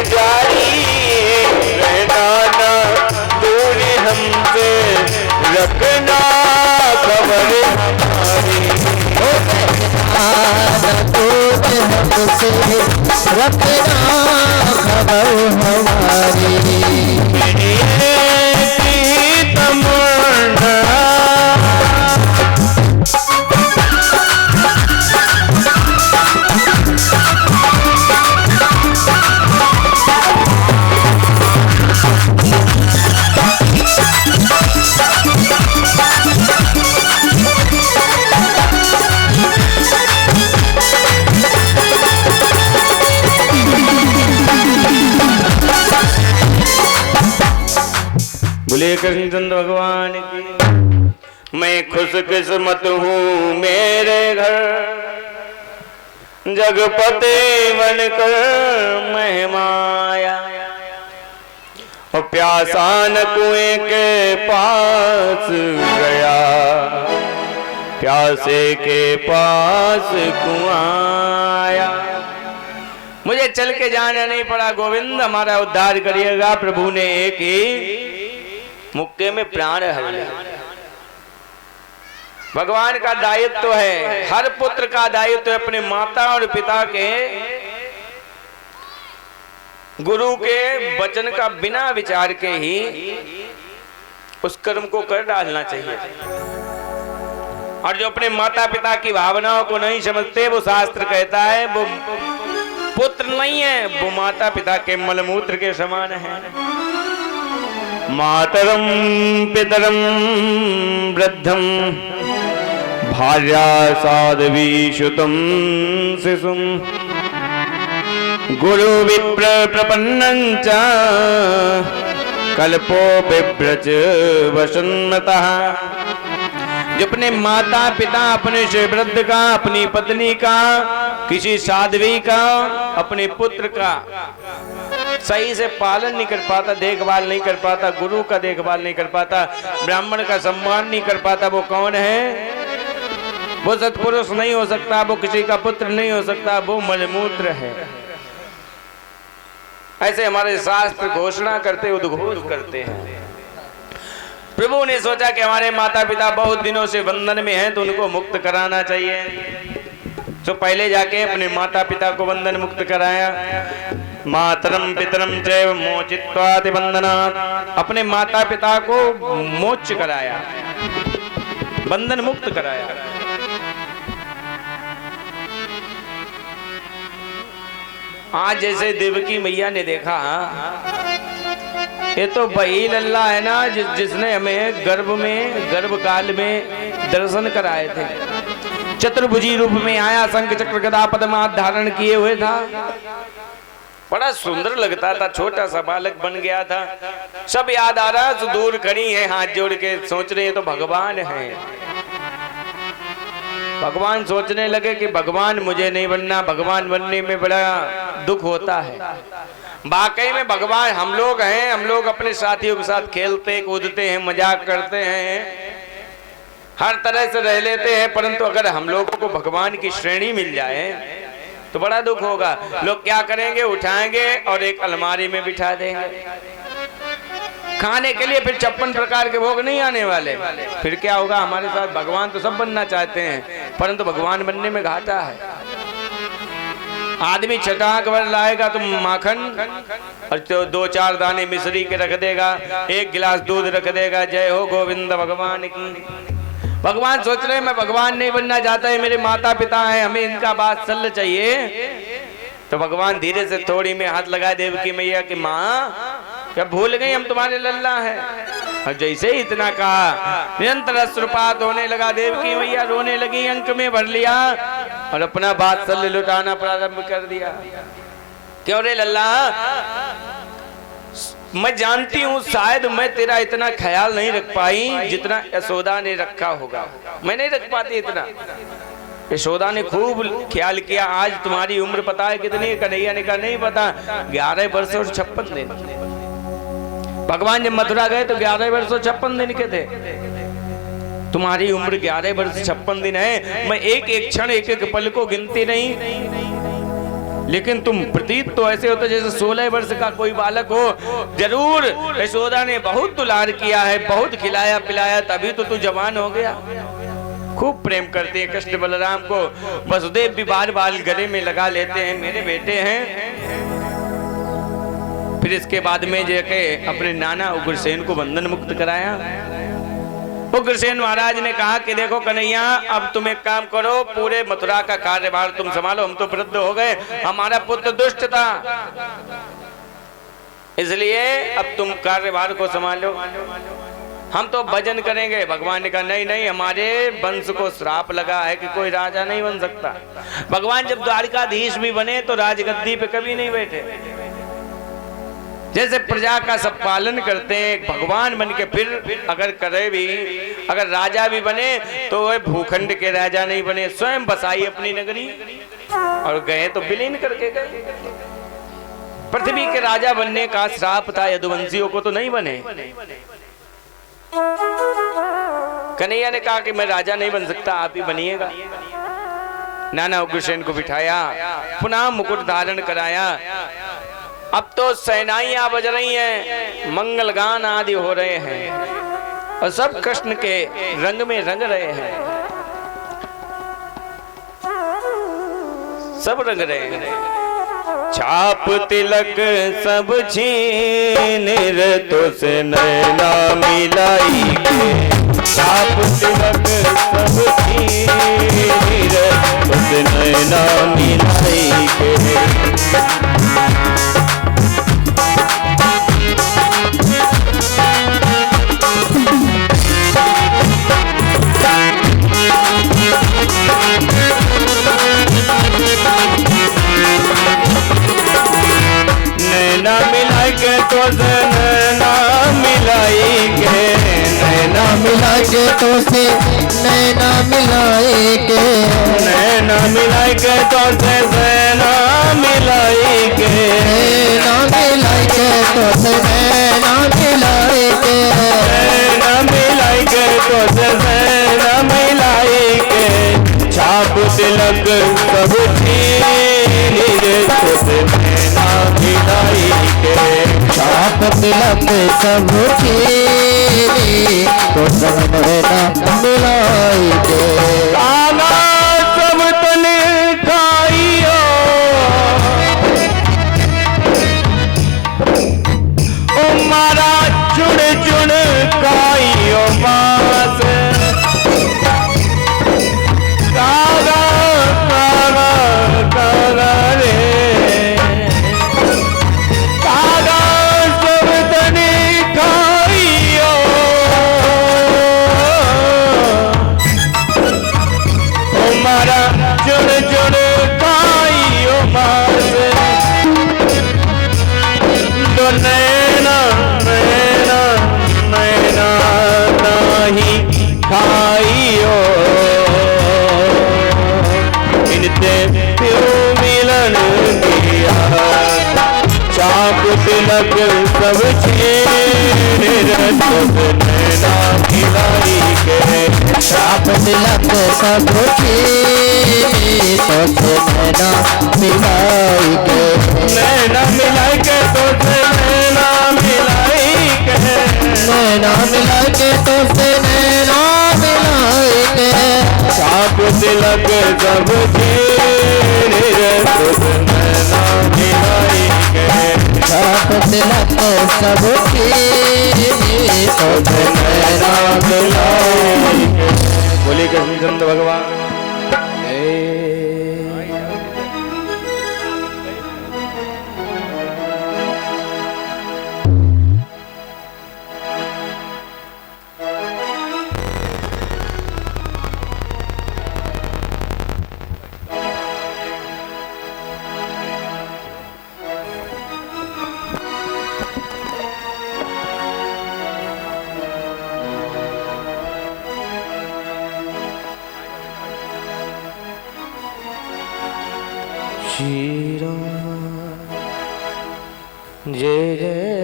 पुजारी, रहना ना दूर हमसे, रखना खबर हमारी। दूर हमसे रखना खबर हमारी। बोले कृष्णचंद्र भगवान की। मैं खुश किस्मत हूँ मेरे घर, जगपते बनकर महमाया, और प्यासा न कुएं के पास गया, प्यासे के पास कुआं आया। मुझे चल के जाना नहीं पड़ा, गोविंद हमारा उद्धार करिएगा। प्रभु ने एक ही मुक्के में प्राण हर लिया। भगवान का दायित्व तो है, हर पुत्र का दायित्व तो अपने माता और पिता के गुरु के वचन का बिना विचार के ही उस कर्म को कर डालना चाहिए। और जो अपने माता पिता की भावनाओं को नहीं समझते, वो शास्त्र कहता है वो पुत्र नहीं है, वो माता पिता के मलमूत्र के समान है। मातरम पितरम वृद्धम भार्या साध्वी सुतम शिशुम, गुरु विप्र प्रपन्नंच कल्पो बिभ्रच वसन्नतः। जो अपने माता पिता, अपने वृद्ध का, अपनी पत्नी का, किसी साध्वी का, अपने पुत्र का सही से पालन नहीं कर पाता, देखभाल नहीं कर पाता, गुरु का देखभाल नहीं कर पाता, ब्राह्मण का सम्मान नहीं कर पाता, वो कौन है? वो सत्पुरुष नहीं हो सकता, वो किसी का पुत्र नहीं हो सकता, वो मलमूत्र है। ऐसे हमारे शास्त्र घोषणा करते, उद्घोष करते हैं। प्रभु ने सोचा कि हमारे माता पिता बहुत दिनों से बंधन में हैं, तो उनको मुक्त कराना चाहिए। तो पहले जाके अपने माता पिता को बंधन मुक्त कराया। मातरम पितरम चैव मोचित्वाति बंधनात्, अपने माता पिता को मोक्ष कराया, बंधन मुक्त कराया। आज जैसे देवकी मैया ने देखा, ये तो वही लल्ला है ना जिसने हमें गर्भ काल में दर्शन कराए थे। चतुर्भुजी रूप में आया, शंख चक्र गदा पद्म धारण किए हुए था, बड़ा सुंदर लगता था, छोटा सा बालक बन गया था। सब याद आ रहा, तो दूर खड़ी है, हाथ जोड़ के सोच रहे हैं तो भगवान है। भगवान सोचने लगे कि भगवान मुझे नहीं बनना, भगवान बनने में बड़ा दुख होता है। वाकई में भगवान हम लोग हैं, हम लोग अपने साथियों के साथ खेलते कूदते हैं, मजाक करते हैं, हर तरह से रह लेते हैं, परंतु अगर हम लोगों को भगवान की श्रेणी मिल जाए तो बड़ा दुख होगा। लोग क्या करेंगे, उठाएंगे और एक अलमारी में बिठा देंगे। खाने के लिए फिर 56 प्रकार के भोग नहीं आने वाले। फिर क्या होगा हमारे साथ? भगवान तो सब बनना चाहते हैं, परंतु भगवान बनने में घाटा है। आदमी चटाक भर लाएगा तो माखन और तो 2-4 दाने मिश्री के रख देगा, 1 गिलास दूध रख देगा। जय हो गोविंद भगवान की। भगवान सोच रहे मैं भगवान नहीं बनना चाहता है, मेरे माता पिता हैं, हमें इनका बात सल चाहिए। तो भगवान धीरे से थोड़ी में हाथ लगा देवकी मैया कि माँ क्या भूल गई हम तुम्हारे लल्ला हैं? और जैसे ही इतना कहा, निरंतर अश्रुपात होने लगा। देवकी मैया रोने लगी, अंक में भर लिया और अपना बात सल लुटाना प्रारंभ कर दिया। क्यों रे लल्ला, मैं जानती हूँ शायद मैं तेरा इतना ख्याल नहीं रख पाई जितना यशोदा ने रखा होगा। मैं नहीं रख पाती इतना, यशोदा ने खूब ख्याल किया। आज तुम्हारी उम्र पता है कितनी? कन्हैया ने कहा नहीं पता, 11 वर्ष और 56 दिन। भगवान जब मथुरा गए तो 11 वर्ष और 56 दिन के थे। तुम्हारी उम्र 11 वर्ष 56 दिन है। मैं एक एक क्षण एक एक पल को गिनती नहीं, लेकिन तुम प्रतीत तो ऐसे होते जैसे 16 वर्ष का कोई बालक हो। जरूर यशोदा ने बहुत दुलार किया है, बहुत खिलाया पिलाया, तभी तो तू जवान हो गया। खूब प्रेम करते हैं कृष्ण बलराम को। वसुदेव भी बार बार गले में लगा लेते हैं, मेरे बेटे हैं। फिर इसके बाद में जाके अपने नाना उग्रसेन को बंधन मुक्त कराया। उग्रसेन महाराज ने कहा कि देखो कन्हैया, अब तुम एक काम करो, पूरे मथुरा का कार्यभार तुम संभालो। हम तो वृद्ध हो गए, हमारा पुत्र दुष्ट था, इसलिए अब तुम कार्यभार को संभालो, हम तो भजन करेंगे। भगवान ने कहा नहीं नहीं, हमारे वंश को श्राप लगा है कि कोई राजा नहीं बन सकता। भगवान जब द्वारिकाधीश भी बने तो राजगद्दी पे कभी नहीं बैठे। जैसे प्रजा का सब पालन करते हैं, भगवान बन के फिर अगर करे भी, अगर राजा भी बने तो वह भूखंड के राजा नहीं बने, स्वयं बसाई अपनी नगरी और गए तो विलीन करके गए। पृथ्वी के राजा बनने का श्राप था, यदुवंशियों को तो नहीं बने। कन्हैया ने कहा कि मैं राजा नहीं बन सकता, आप ही बनिएगा। नाना उग्रसेन को बिठाया, पुनः मुकुट धारण कराया। अब तो सेनाइयां बज रही हैं, मंगल गान आदि हो रहे हैं और सब कृष्ण के रंग में रंग रहे हैं, सब रंग रहे हैं। छाप तिलक सब छीन तो से नैना मिलाई के, छाप तिलक सब छीन तो से नैना मिलाई के। नैना मिलाई के तो से नैना मिलाई के, नैना मिलाई के तो से नैना मिलाई के, नैना मिलाई के तो से नैना मिलाई के, नैना मिलाई के तो से नैना मिलाई के, नैना मिलाई के तो से नैना मिलाई के। छाप तिलक सब छीन तो से नैना मिलाई के, छाप तिलक सब छीनी तो से नैना मिलाई के। काला सब तन खाइयो, ओ मारा चुन चुन खाइयो मास, काला काला काला रे, काला सब तन खाइयो, ओ मारा चुन चुन खाइयो मास। तो नैना नैना नैना नहीं खाइयो, इनते प्यो मिलन किया। चाप तिलक सब छीन तो से नैना मिलाई के, छाप तिलक सब छीनी तो से नैना मिलाई के। नैना मिलाई के तो से नैना मिलाई के, नैना मिलाई के तो से नैना मिलाई के। छाप तिलक सब छीन तो से नैना मिलाई के, छाप तिलक सब छीनी तो से नैना मिलाई के। बोले कृष्णचंद्र भगवान। जय जय